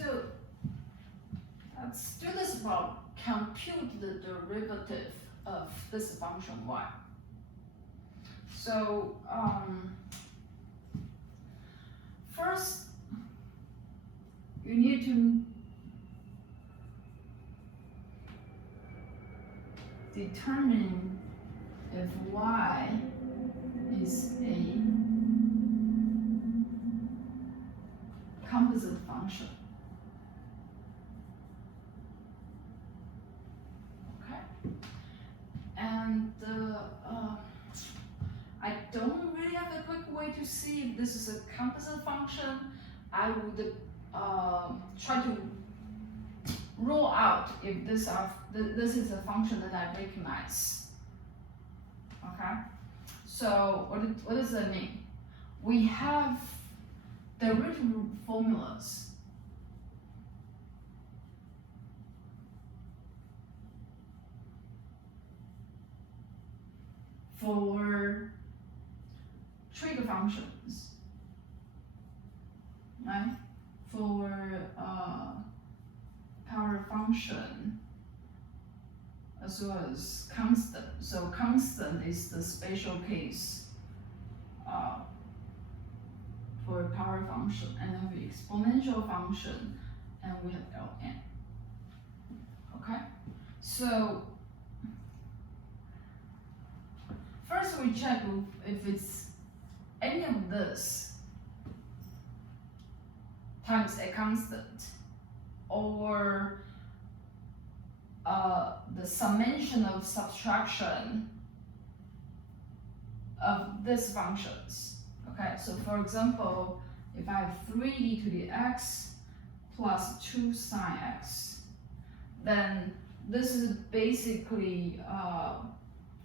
So let's do this problem. Compute the derivative of this function y. So first you need to determine if y is a composite function. Okay, and I don't really have a quick way to see if this is a composite function. I would try to rule out if this is a function that I recognize. Okay, so what does that mean? We have derivative formulas for trig functions, right? For power function as well as constant. So constant is the special case for power function, and then we have exponential function, and we have Ln. Okay, so first we check if it's any of this times a constant, or the summation of subtraction of these functions. Okay, so for example, if I have 3e to the x plus 2 sine x, then this is basically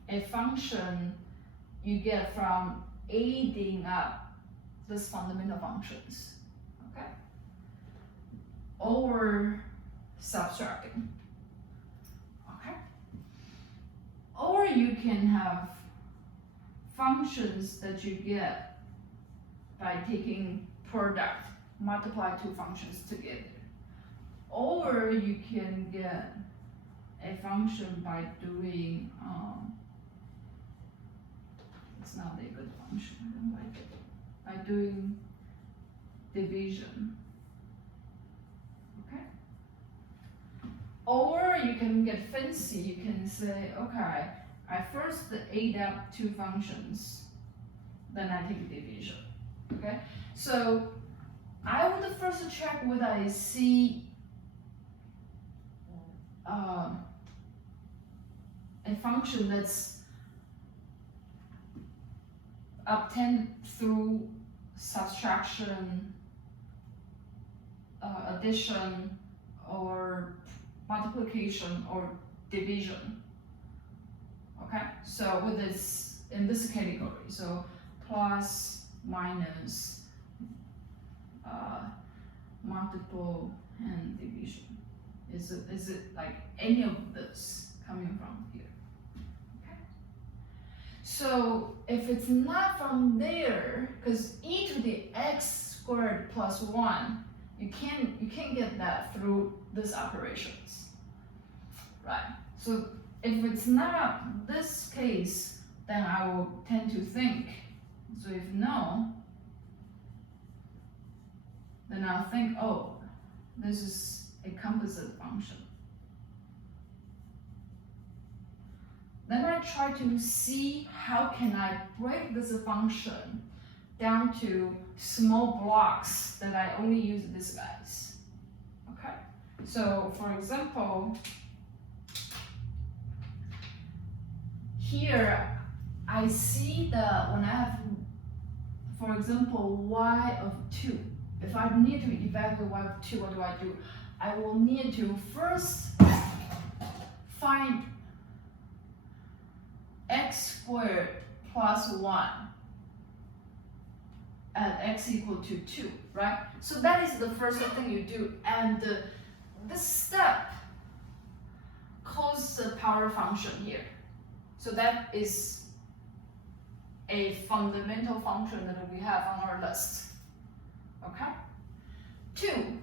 a function you get from adding up these fundamental functions, okay, or subtracting, okay, or you can have functions that you get by taking product, multiply two functions together, or you can get a function by doing it's not a good function, I don't like it, by doing division, okay? Or you can get fancy, you can say, okay, I first add up two functions, then I take division, okay? So I would first check whether I see a function that's obtained through subtraction, addition, or multiplication, or division. Okay, so with this in this category, so plus, minus, multiple, and division. Is it like any of this coming from here? Okay. So if it's not from there, because e to the x squared plus 1, you can't get that through these operations, right? So if it's not this case, then I will tend to think. So if no, then I'll think, oh, this is a composite function. Then I try to see how can I break this function down to small blocks that I only use these guys. Okay, so for example, here I see that when I have, for example, y of 2, if I need to evaluate y of 2, what do? I will need to first find x squared plus 1 at x equal to 2, right? So that is the first thing you do, and this step calls the power function here. So that is a fundamental function that we have on our list. Okay? 2.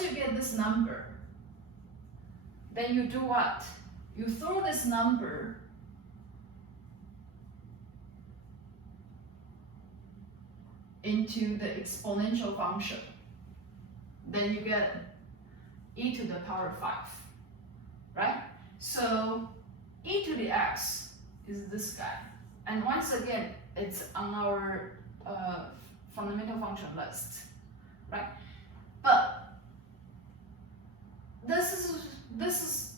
once you get this number, then you do what? You throw this number into the exponential function. Then you get e to the power 5, right? So e to the x is this guy. And once again, it's on our fundamental function list, right? But this is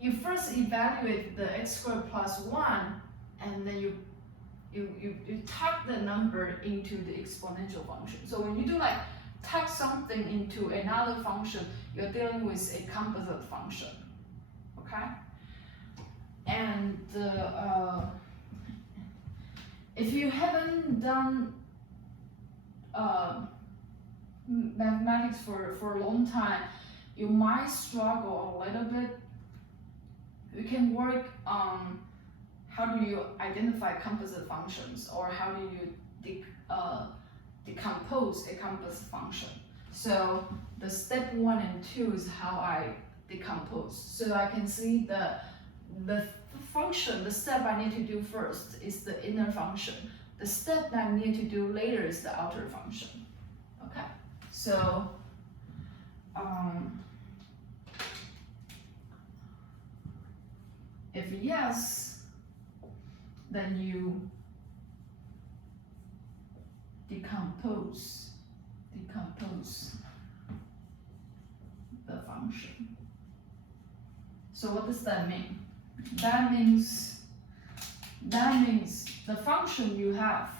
you first evaluate the x squared plus 1, and then you tuck the number into the exponential function. So when you do like tuck something into another function, you're dealing with a composite function, okay? And if you haven't done mathematics for a long time, you might struggle a little bit. You can work on how do you identify composite functions, or how do you decompose a composite function. So the step 1 and 2 is how I decompose. So I can see the function, the step I need to do first is the inner function. The step that I need to do later is the outer function. Okay, so if yes, then you decompose the function. So what does that mean? That means the function you have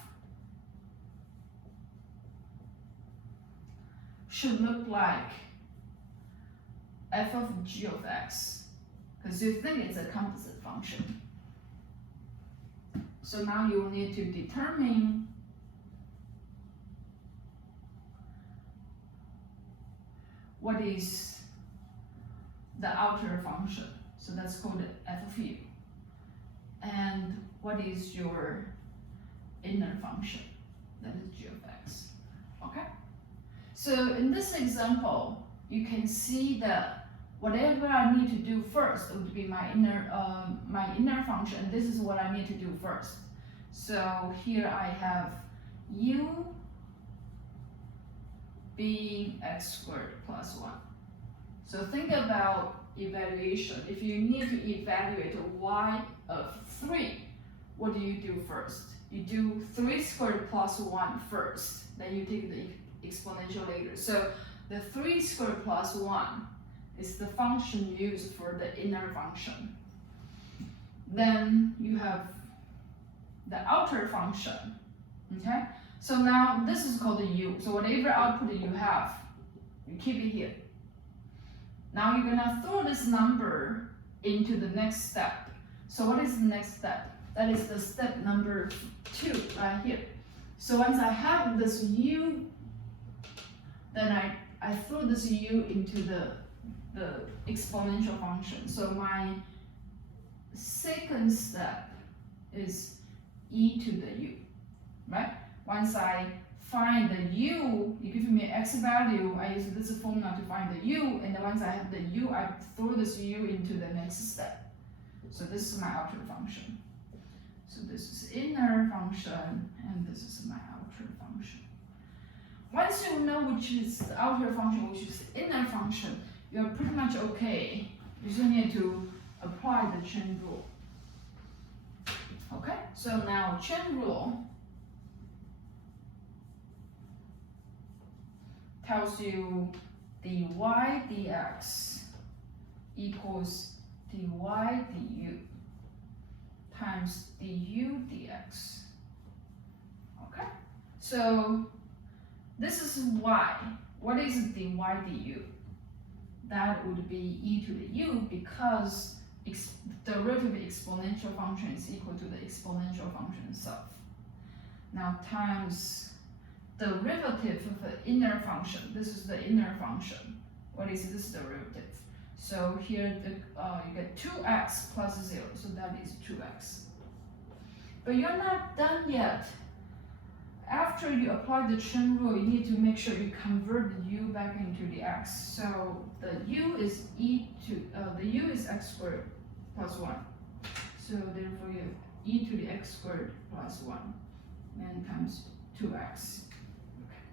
should look like f of g of x, because you think it's a composite function. So now you will need to determine what is the outer function. So that's called f of u. And what is your inner function? That is g of x. Okay? So in this example, you can see that whatever I need to do first would be my inner function. This is what I need to do first. So here I have u being x squared plus 1. So think about evaluation. If you need to evaluate y of 3, what do you do first? You do 3 squared plus 1 first, then you take the exponential later. So the 3 squared plus 1 is the function used for the inner function. Then you have the outer function, okay? So now this is called the u. So whatever output you have, you keep it here. Now you're gonna throw this number into the next step. So what is the next step? That is the step number 2 right here. So once I have this u, then I throw this u into the exponential function. So my second step is e to the u, right? Once I find the u, you give me x value, I use this formula to find the u, and then once I have the u, I throw this u into the next step. So this is my outer function. So this is inner function, and this is my outer function. Once you know which is the outer function, which is the inner function, you're pretty much okay. You just need to apply the chain rule. Okay, so now chain rule tells you dy dx equals dy du times du dx. Okay, so this is y. What is dy du? That would be e to the u, because derivative exponential function is equal to the exponential function itself. Now times derivative of the inner function. This is the inner function. What is this derivative? So here you get 2x plus 0, so that is 2x. But you're not done yet. after you apply the chain rule, you need to make sure you convert the u back into the x. So the u is x squared plus 1. So therefore you have e to the x squared plus 1 and times 2x. Okay.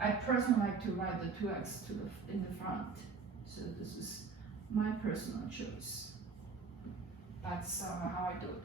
I personally like to write the 2x in the front. So this is my personal choice. That's how I do it.